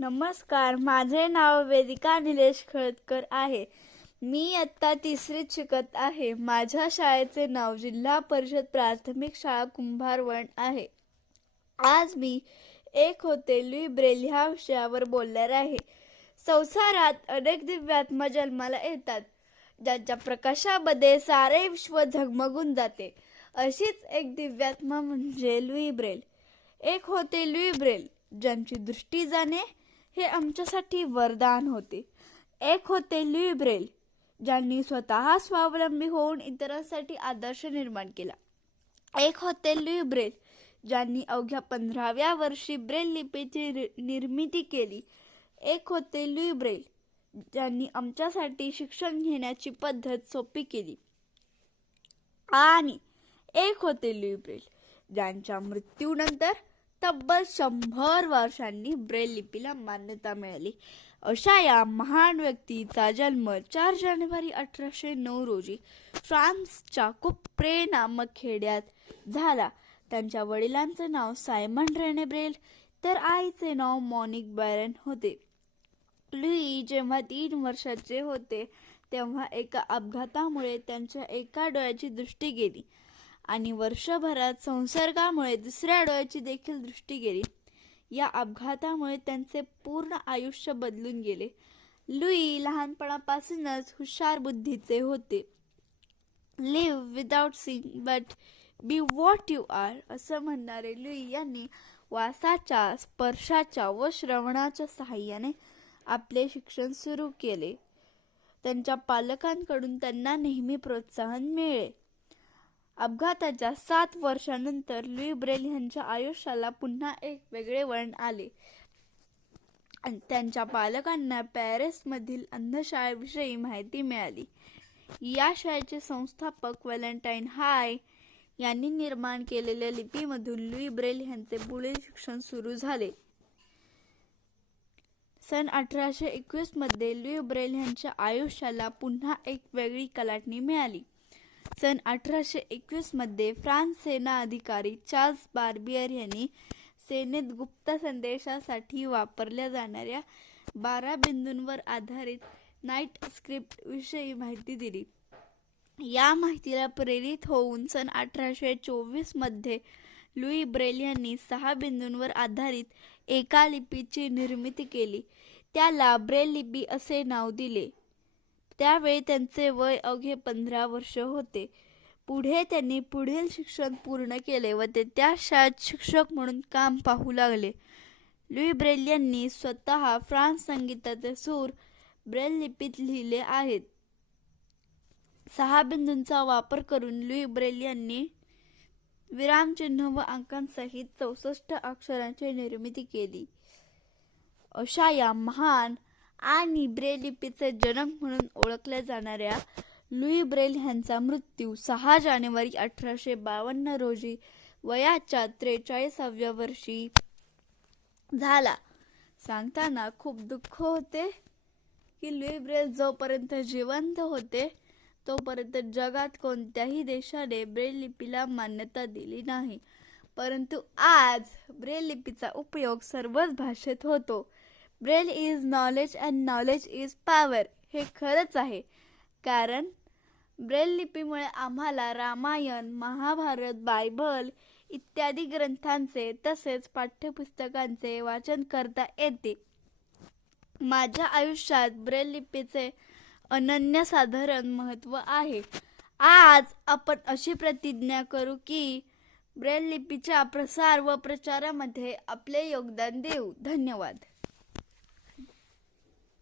नमस्कार माझे नाव वेदिका निलेश खळदकर आहे. मी आत्ता तिसरीत शिकत आहे. माझ्या शाळेचे नाव जिल्हा परिषद प्राथमिक शाळा कुंभारवण आहे. आज मी एक होते लुई ब्रेल ह्या विषयावर बोलणार आहे. संसारात अनेक दिव्यात्मा जन्माला येतात. ज्यांच्या प्रकाशामध्ये सारे विश्व झगमगून जाते. अशीच एक दिव्यात्मा म्हणजे लुई ब्रेल. एक होते लुई ब्रेल ज्यांची दृष्टी जाणे हे आमच्यासाठी वरदान होते. एक होते लुई ब्रेल ज्यांनी स्वतः स्वावलंबी होऊन इतरांसाठी आदर्श निर्माण केला. एक होते लुई ब्रेल ज्यांनी अवघ्या पंधराव्या वर्षी ब्रेल लिपीची निर्मिती केली. एक होते लुई ब्रेल ज्यांनी आमच्यासाठी शिक्षण घेण्याची पद्धत सोपी केली. आणि एक होते लुई ब्रेल ज्यांच्या मृत्यूनंतर तब्बल शंभर वर्षांनी ब्रेल लिपीला मान्यता मिळाली. अशा या महान व्यक्तीचा जन्म चार जानेवारी अठराशे नऊ रोजी फ्रान्सच्या कुप्रे नामक खेड्यात झाला. त्यांच्या वडिलांचे नाव सायमन रेने ब्रेल तर आईचे नाव मॉनिक बॅरन होते. लुई जेव्हा तीन वर्षाचे होते तेव्हा एका अपघातामुळे त्यांच्या एका डोळ्याची दृष्टी गेली. आणि वर्षभरात संसर्गामुळे दुसऱ्या डोळ्याची देखील दृष्टी गेली. या अपघातामुळे त्यांचे पूर्ण आयुष्य बदलून गेले. लुई लहानपणापासूनच हुशार बुद्धीचे होते. Live without sing but be what you are असं म्हणणारे लुई यांनी वासाच्या स्पर्शाच्या व श्रवणाच्या सहाय्याने आपले शिक्षण सुरू केले. त्यांच्या पालकांकडून त्यांना नेहमी प्रोत्साहन मिळेल. अपघाताच्या सात वर्षानंतर लुई ब्रेल यांच्या आयुष्याला पुन्हा एक वेगळे वळण आले. त्यांच्या पालकांना पॅरिसमधील अंधशाळेविषयी माहिती मिळाली. या शाळेचे संस्थापक व्हॅलेंटाईन हाय यांनी निर्माण केलेल्या लिपीमधून लुई ब्रेल यांचे पुढील शिक्षण सुरू झाले. सन अठराशे एकवीसमध्ये लुई ब्रेल यांच्या आयुष्याला पुन्हा एक वेगळी कलाटणी मिळाली. सन अठराशे एकवीसमध्ये फ्रान्स सेना अधिकारी चार्ल्स बार्बियर यांनी सेनेत गुप्त संदेशासाठी वापरल्या जाणाऱ्या बारा बिंदूंवर आधारित नाईट स्क्रिप्ट विषयी माहिती दिली. या माहितीला प्रेरित होऊन सन अठराशे चोवीसमध्ये लुई ब्रेल यांनी सहा बिंदूंवर आधारित एका लिपीची निर्मिती केली. त्याला ब्रेल लिपी असे नाव दिले. त्यावेळी त्यांचे वय अवघे पंधरा वर्ष होते. पुढे त्यांनी पुढील शिक्षण पूर्ण केले व ते त्या शाळेत शिक्षक म्हणून काम पाहू लागले. लुई ब्रेल यांनी स्वतः फ्रान्स संगीताचे सूर ब्रेल लिपीत लिहिले आहेत. सहा बिंदूंचा वापर करून लुई ब्रेल यांनी विरामचिन्ह व अंकांसहित चौसष्ट अक्षरांची निर्मिती केली. अशा या महान आणि ब्रेल लिपीचे जनक म्हणून ओळखल्या जाणाऱ्या लुई ब्रेल यांचा मृत्यू सहा जानेवारी अठराशे बावन्न रोजी वयाच्या त्रेचाळीसाव्या वर्षी झाला. सांगताना खूप दुःख होते की लुई ब्रेल जोपर्यंत जिवंत होते तोपर्यंत जगात कोणत्याही देशाने ब्रेल लिपीला मान्यता दिली नाही. परंतु आज ब्रेल लिपीचा उपयोग सर्वच भाषेत होतो. Braille is knowledge and knowledge is power हे खरंच आहे. कारण ब्रेल लिपीमुळे आम्हाला रामायण महाभारत बायबल इत्यादी ग्रंथांचे तसेच पाठ्यपुस्तकांचे वाचन करता येते. माझ्या आयुष्यात ब्रेल लिपीचे अनन्यसाधारण महत्त्व आहे. आज आपण अशी प्रतिज्ञा करू की ब्रेल लिपीच्या प्रसार व प्रचारामध्ये आपले योगदान देऊ. धन्यवाद.